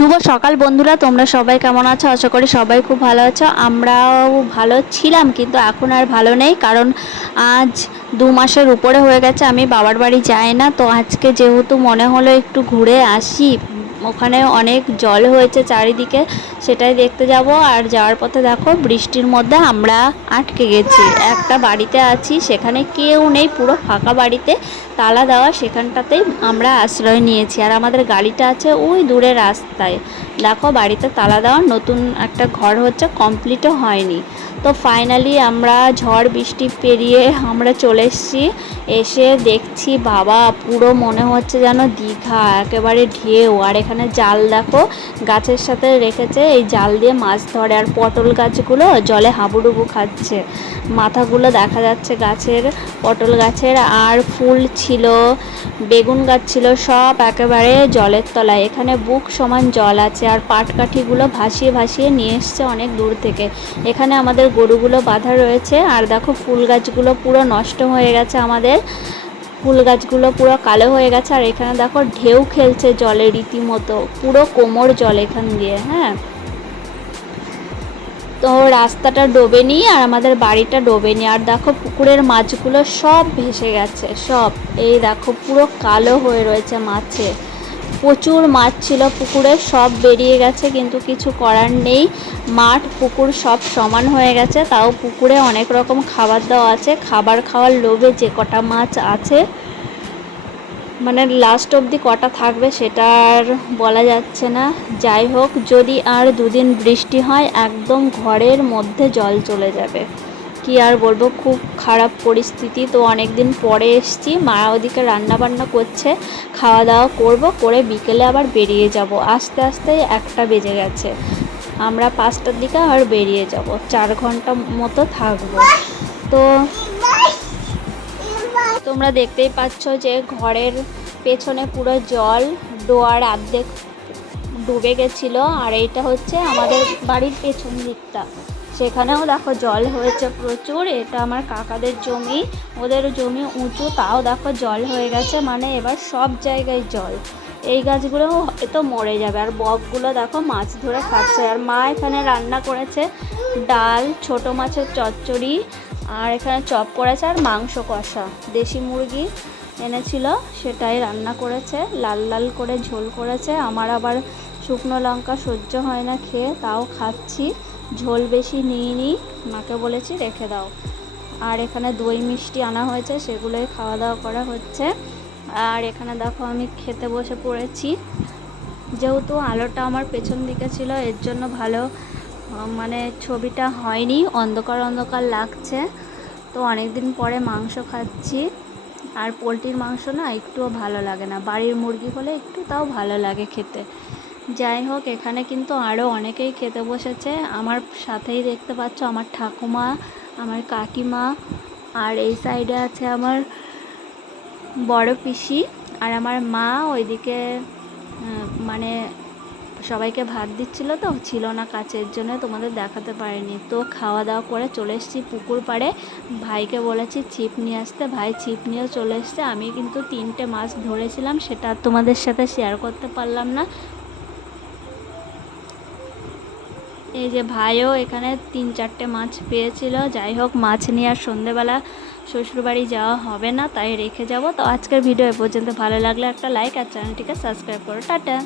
শুভ সকাল বন্ধুরা, তোমরা সবাই কেমন আছো? আশা করি সবাই খুব ভালো আছো। আমরাও ভালো ছিলাম, কিন্তু এখন আর ভালো নেই, কারণ আজ 2 মাসের উপরে হয়ে গেছে আমি বাবার বাড়ি যাই না। তো আজকে যেহেতু মনে হলো একটু ঘুরে আসি, ওখানে অনেক জল হয়েছে চারিদিকে, সেটাই দেখতে যাব। আর যাওয়ার পথে দেখো বৃষ্টির মধ্যে আমরা আটকে গেছি। একটা বাড়িতে আছি, সেখানে কেউ নেই, পুরো ফাঁকা বাড়িতে, তালা দেওয়া, সেখানটাতেই আমরা আশ্রয় নিয়েছি। আর আমাদের গাড়িটা আছে ওই দূরে রাস্তায়। দেখো বাড়িতে তালা দেওয়া, নতুন একটা ঘর হচ্ছে, কমপ্লিটও হয়নি। তো ফাইনালি আমরা ঝড় বৃষ্টি পেরিয়ে আমরা চলে এসেছি। এসে দেখছি বাবা, পুরো মনে হচ্ছে যেন দীঘা, একেবারে ঢেউ। আর এখানে জাল দেখো গাছের সাথে রেখেছে, এই জাল দিয়ে মাছ ধরে। আর পটল গাছগুলো জলে হাবুডুবু খাচ্ছে, মাথাগুলো দেখা যাচ্ছে গাছের, পটল গাছের। আর ফুল ছিল, বেগুন গাছ ছিল, সব একেবারে জলের তলায়। এখানে বুক সমান জল আছে। আর পাটকাঠিগুলো ভাসিয়ে ভাসিয়ে নিয়ে এসছে অনেক দূর থেকে। এখানে আমাদের গরুগুলো বাঁধা রয়েছে। আর দেখো ফুল গাছগুলো পুরো নষ্ট হয়ে গেছে, আমাদের ফুল গাছগুলো পুরো কালো হয়ে গেছে। আর এখানে দেখো ঢেউ খেলছে জলে রীতিমতো, পুরো কোমর জল এখান দিয়ে। হ্যাঁ, তো রাস্তাটা ডোবেনি আর আমাদের বাড়িটা ডোবেনি। আর দেখো পুকুরের মাছগুলো সব ভেসে গেছে, সব। এই দেখো পুরো কালো হয়ে রয়েছে মাছে। প্রচুর মাছ ছিল পুকুরে, সব বেরিয়ে গেছে, কিন্তু কিছু করার নেই। মাঠ পুকুর সব সমান হয়ে গেছে, তাও পুকুরে অনেক রকম খাবার দাওয়া আছে। খাবার খাওয়ার লোভে যে কটা মাছ আছে, মানে লাস্ট অবধি কটা থাকবে সেটা আর বলা যাচ্ছে না। যাই হোক, যদি আর 2 দিন বৃষ্টি হয়, একদম ঘরের মধ্যে জল চলে যাবে। কি আর বলবো, খুব খারাপ পরিস্থিতি। তো অনেক দিন পরে এসছি, মা ওদিকে রান্না বান্না করছে, খাওয়া দাওয়া করব, করে বিকেলে আবার বেরিয়ে যাব। আস্তে আস্তে 1টা বেজে গেছে, আমরা 5টার দিকে আর বেরিয়ে যাব, 4 ঘন্টা মতো থাকবো। তো তোমরা দেখতেই পাচ্ছ যে ঘরের পেছনে পুরো জল, ডোয়ার অর্ধেক ডুবে গেছিলো। আর এইটা হচ্ছে আমাদের বাড়ির পেছন দিকটা, সেখানেও দেখো জল হয়েছে প্রচুর। এটা আমার কাকাদের জমি, ওদের জমি উঁচু, তাও দেখো জল হয়ে গেছে, মানে এবার সব জায়গায় জল। এই গাছগুলো হয়তো মরে যাবে। আর বকগুলো দেখো মাছ ধরে খাচ্ছে। আর মা এখানে রান্না করেছে ডাল, ছোট মাছের চচ্চড়ি, আর এখানে চপ করেছে, আর মাংস কষা, দেশি মুরগি এনেছিল, সেটাই রান্না করেছে, লাল লাল করে ঝোল করেছে। আমার আবার শুকনো লঙ্কা সহ্য হয় না খেয়ে, তাও খাচ্ছি। ঝোল বেশি নিইনি, মাকে বলেছি রেখে দাও। আর এখানে দই মিষ্টি আনা হয়েছে, সেগুলোই খাওয়া দাওয়া করা হচ্ছে। আর এখানে দেখো আমি খেতে বসে পড়েছি। যেহেতু আলোটা আমার পেছন দিকে ছিল, এর জন্য ভালো মানে ছবিটা হয়নি, অন্ধকার অন্ধকার লাগছে। তো অনেক দিন পরে মাংস খাচ্ছি। আর পোলট্রির মাংস না একটুও ভালো লাগে না, বাড়ির মুরগি হলে একটু তাও ভালো লাগে খেতে। যাই হোক, এখানে কিন্তু আরও অনেকেই খেতে বসেছে। আমার সাথেই দেখতে পাচ্ছ আমার ঠাকুমা, আমার কাকিমা, আর এই সাইডে আছে আমার বড় পিসি, আর আমার মা ওইদিকে মানে সবাইকে ভাত দিচ্ছিলো, তো ছিল না কাছের জন্য তোমাদের দেখাতে পারিনি। তো খাওয়া দাওয়া করে চলে এসেছি পুকুর পাড়ে। ভাইকে বলেছি ছিপ নিয়ে আসতে, ভাই ছিপ নিয়েও চলে এসছে। আমি কিন্তু 3টে মাছ ধরেছিলাম, সেটা তোমাদের সাথে শেয়ার করতে পারলাম না। এই যে ভাইও এখানে 3-4টে মাছ পেয়েছিল। যাই হোক, মাছ নিয়ে আর সন্ধেবেলা শ্বশুরবাড়ি যাওয়া হবে না, তাই রেখে যাব। তো আজকের ভিডিও এ পর্যন্ত। ভালো লাগলে একটা লাইক আর চ্যানেলটিকে সাবস্ক্রাইব করো। টাটা।